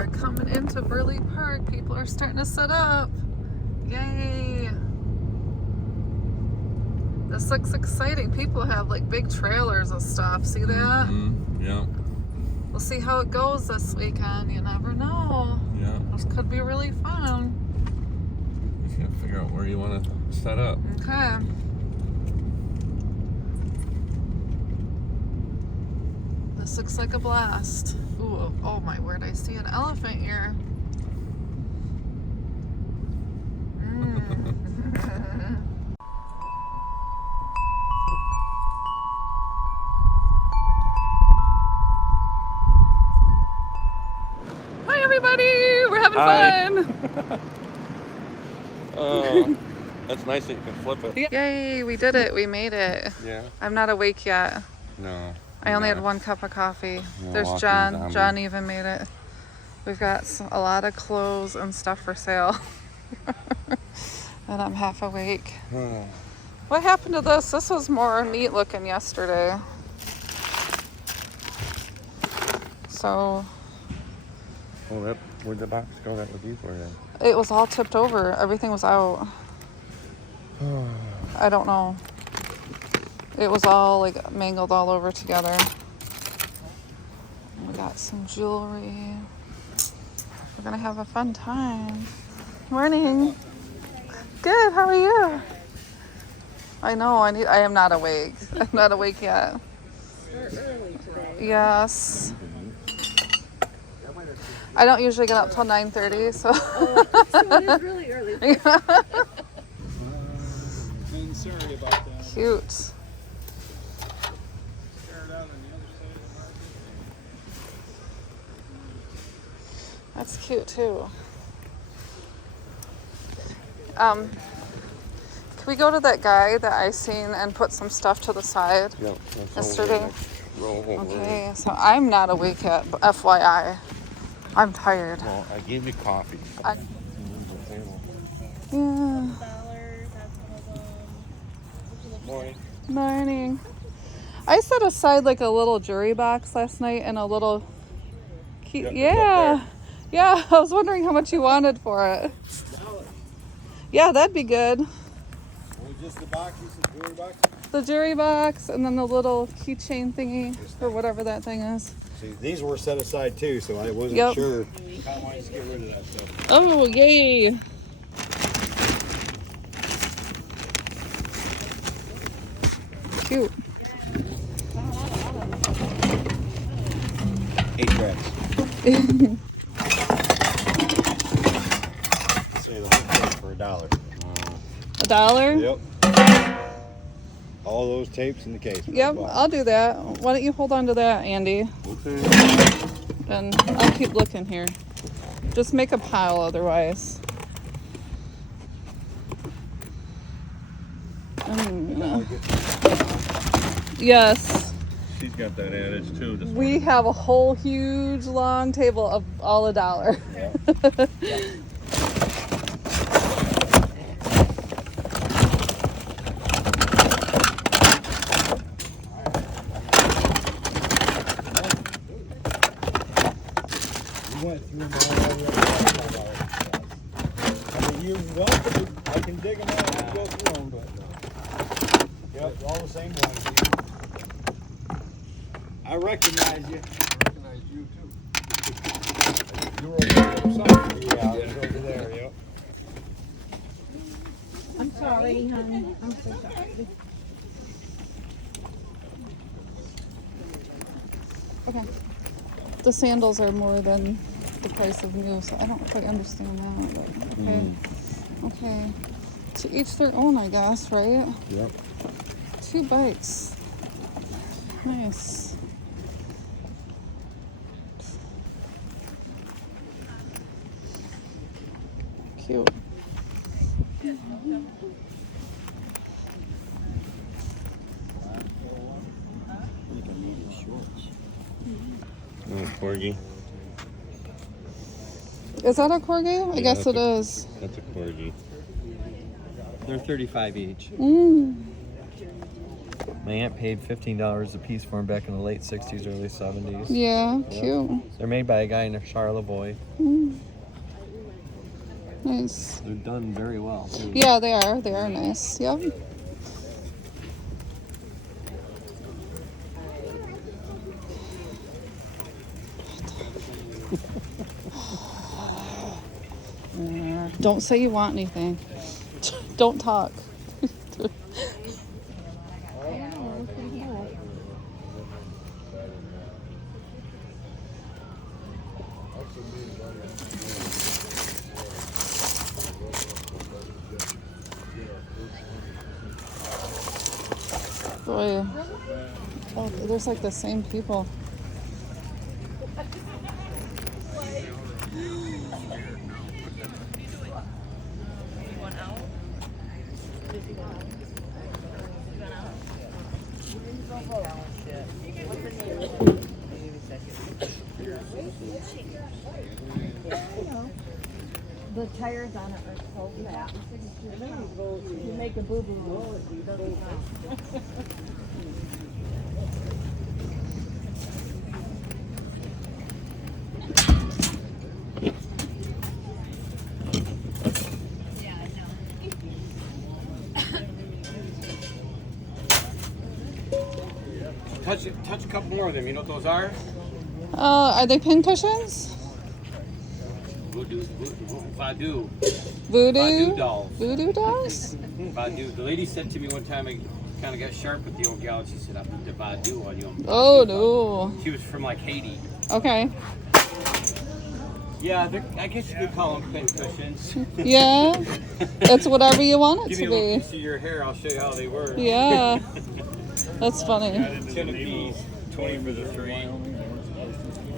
are coming into Burley Park. People are starting to set up. Yay! This looks exciting. People have like big trailers and stuff. See that? Mm-hmm. Yeah. We'll see how it goes this weekend. You never know. Yeah. This could be really fun. You gotta figure out where you want to set up. Okay. This looks like a blast. Ooh, oh my word, I see an elephant ear. Hi everybody, we're having fun. Oh, that's nice that you can flip it. Yay, we did it, we made it. Yeah. I'm not awake yet. No. I only had 1 cup of coffee. No, There's walking John. zombie. John even made it. We've got a lot of clothes and stuff for sale. And I'm half awake. Oh. What happened to this? This was more neat looking yesterday. So. Well, where'd the box go that was used for then? It was all tipped over. Everything was out. I don't know. It was all like mangled all over together. We got some jewelry. We're gonna have a fun time. Morning. Good, how are you? I know, I am not awake. I'm not awake yet. We're early today. Yes. I don't usually get up till 9:30, so. Oh, so it is really early. I'm sorry about that. Cute. Started out on the other side of the market. That's cute too. Can we go to that guy that I seen and put some stuff to the side Yep. yesterday? Roll over. Okay, so I'm not awake yet, but FYI. I'm tired. Well, I gave you coffee. I- Yeah. $1, that's one of them. Morning. Morning. I set aside like a little jury box last night and a little key. Yep, it's up Yeah. Yeah, I was wondering how much you wanted for it. Yeah, that'd be good. Just the box, the jewelry box? The jury box and then the little keychain thingy or whatever that thing is. See, these were set aside too, so I wasn't Yep. sure. Kind of wanted to get rid of that stuff. Oh, yay. Cute. 8 tracks. Say the whole thing for $1. $1? Yep. All those tapes in the case. Yep, I'll do that. Why don't you hold on to that, Andy? Okay. And I'll keep looking here. Just make a pile otherwise. Yes. She's got that adage too. This We have a whole huge long table of all $1. Yeah. We went through them all the way. I mean, you're welcome. I can dig them out and go through them, but yep, all the same ones. I recognize you. I recognize you too. You're over there. Yeah, I was over there. Yep. I'm sorry, honey. I'm so sorry. Okay. The sandals are more than the price of new, so I don't quite understand that, but okay. Okay. To each their own, I guess, right? Yep. 2 bikes. Nice. Cute. Oh, corgi. Is that a corgi? I Yeah, guess that's it is. That's a corgi. They're 35 each. Mm. My aunt paid $15 a piece for them back in the late 60s, early 70s. Yeah, cute. They're made by a guy in Charlevoix. Nice. They're done very well, too. Yeah, they are. They are nice. Yep. Don't say you want anything. Don't talk. Boy. Oh, there's like the same people. The tires on it are so fat. You make a boo-boo. Touch a couple more of them. You know what those are? Are they pin cushions? Voodoo. Voodoo Voodoo? dolls. Voodoo dolls? Voodoo. The lady said to me one time, I kind of got sharp with the old gal. She said, I put the voodoo on you. Oh, no. She was from like Haiti. Okay. Yeah, I guess you could call them pin cushions. Yeah. It's whatever you want it Give me to a little be. piece of your hair. I'll show you how they work. Yeah. That's funny. 10 a piece, 20 for the 3.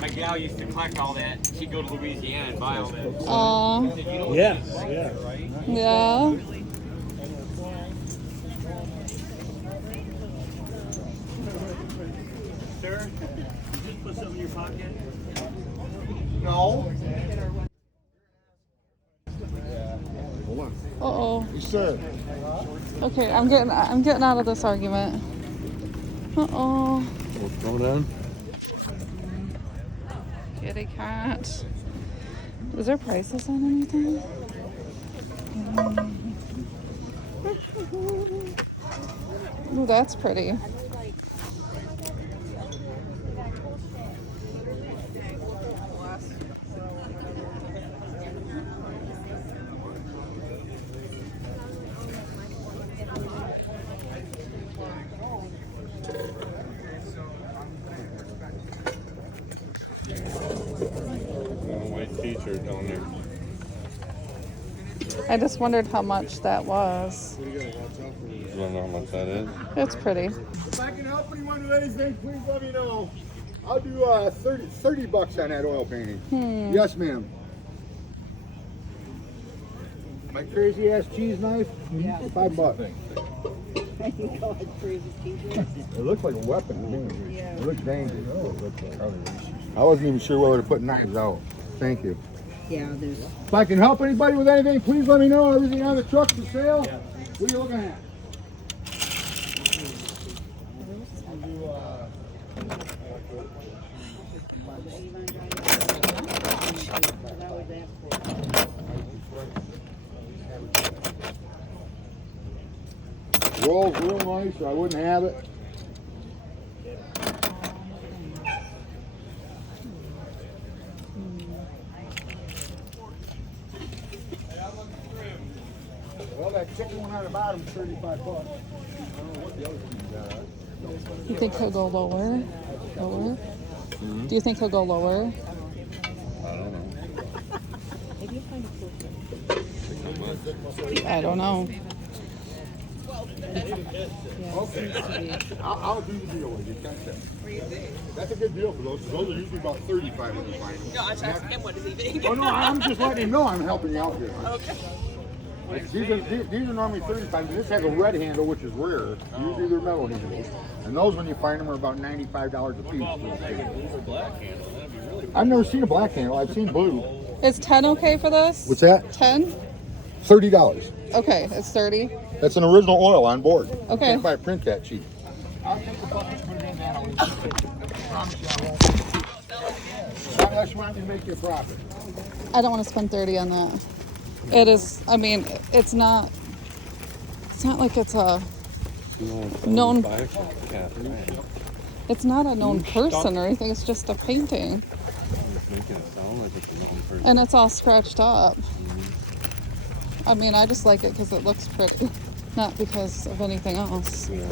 My gal used to collect all that. She'd go to Louisiana and buy all that. Yes, yeah. Right? Yeah. Sir, did you put something in your pocket? No. Uh-oh. Yes, sir. Okay, I'm getting out of this argument. Uh-oh. What's going on? Kitty cat. Is there prices on anything? Ooh, that's pretty. White t-shirt down there. I just wondered how much that was. You don't know how much that is? It's pretty. If I can help anyone with anything, please let me know. I'll do 30 bucks on that oil painting. Yes, ma'am. My crazy ass cheese knife, $5. It looks like a weapon to me. It looks dangerous. I wasn't even sure whether to put knives out. Thank you. Yeah, there's. If I can help anybody with anything, please let me know. Everything on the truck's for sale. What are you looking at? Rolls real nice, so I wouldn't have it. Well, that chicken one on the bottom is 35 bucks. I don't know what the other ones are. You think he'll go lower? Lower? Do you think he'll go lower? I don't know. I don't know. Okay, I'll do the deal with you. That's a good deal for those. Those are usually about 35 when you find them. No, I was asking him what does he think. Oh no, I'm just letting him know I'm helping you out here. Okay. These are normally 35. This has a red handle, which is rare. Usually they're metal handles. And those, when you find them, are about $95 a piece. I've never seen a black handle. I've seen blue. Is 10 okay for this? What's that? 10? $30. Okay, it's 30. That's an original oil on board. Okay. Can't buy a print that cheap. I'll take the bucket and put it in there. I promise you I won't. Not unless you want me to make you a profit. I don't want to spend 30 on that. It is, I mean, it's not like it's a known, it's not a known person or anything, it's just a painting. Making it sound like it's a known person. And it's all scratched up. I mean, I just like it because it looks pretty, not because of anything else. Yeah.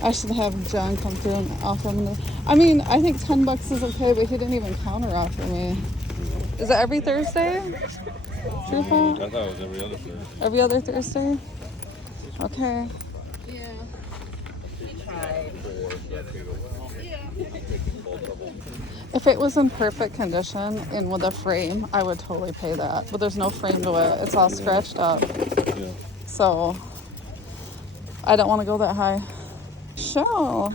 I should have John come through and offer him I mean, I think $10 is okay, but he didn't even counter offer me. Is it every Thursday? True thought? I thought it was every other Thursday. Every other Thursday? Okay. If it was in perfect condition and with a frame, I would totally pay that. But there's no frame to it. It's all scratched up. Yeah. So I don't want to go that high. Sure.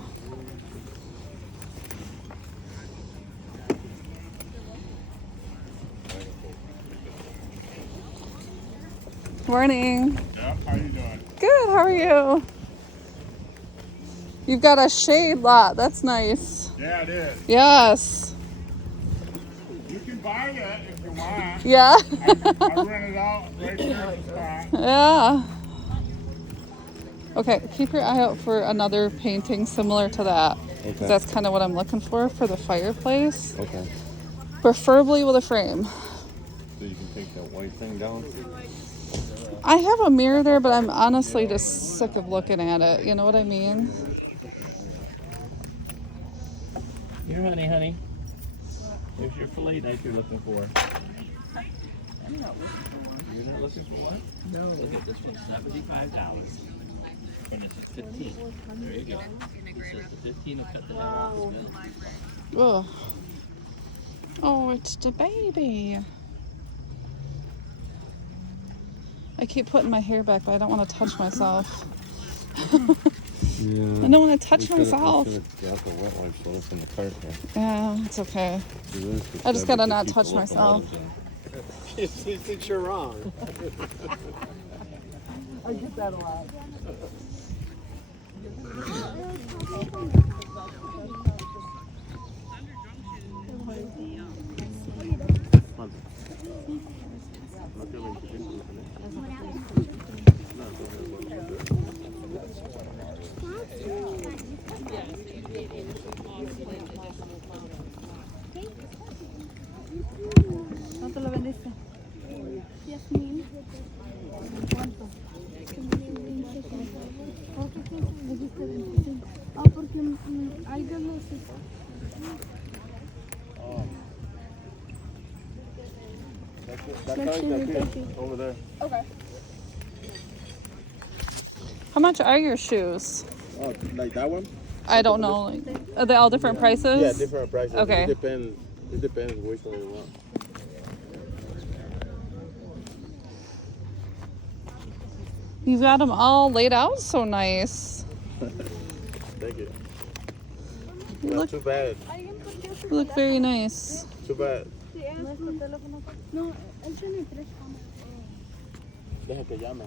Morning. Yeah, how you doing? Good, how are you? You've got a shade lot. That's nice. Yeah, it is. Yes. You can buy it if you want. Yeah. I rent it out right there at the spot. Yeah. Okay, keep your eye out for another painting similar to that. Okay. That's kind of what I'm looking for the fireplace. Okay. Preferably with a frame. So you can take that white thing down? I have a mirror there, but I'm honestly just sick of looking at it. You know what I mean? Here, honey. Here's your fillet knife you're looking for. I'm not looking for one. You're not looking for one? No. Look at this one, $75. And this is 15. There you go. This is the 15 will cut the head off of it. Oh. Oh, it's the baby. I keep putting my hair back, but I don't want to touch myself. Yeah. I don't want to touch myself. Got the wet wipes so it's in the cart there. Yeah, it's okay. It is, I just gotta not keep touch the myself. locomotives in. He thinks you're wrong. I get that a lot. ¿Cuánto lo vendiste? Yasmin. ¿Cuánto? ¿Por qué dijiste 25? Ah, porque algo no sé. Over there. Okay. How much are your shoes? Oh, like that one? I don't know. Like, are they all different prices? Yeah, different prices. Okay. It depends which one you want. You've got them all laid out so nice. Thank you. You Not look, too bad. you look very nice. Too bad. No, él tiene 3 Deja que llame.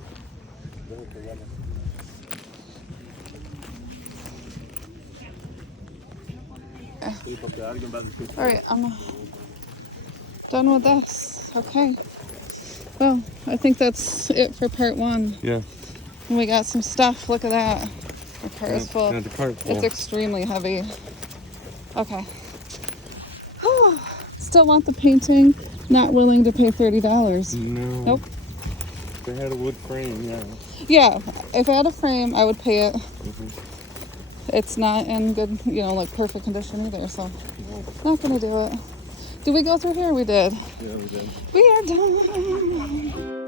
Deja que llame. Sí, porque alguien va a decir. All right, I'm done with this. Okay. Well, I think that's it for part 1. Yeah. And we got some stuff. Look at that. The car is full. Yeah, the cart's full. It's extremely heavy. Okay. Still want the painting. Not willing to pay $30. No. Nope. If they had a wood frame, yeah. Yeah, if I had a frame, I would pay it. It's not in good, like perfect condition either, so not gonna do it. Did we go through here? We did. Yeah, we did. We are done.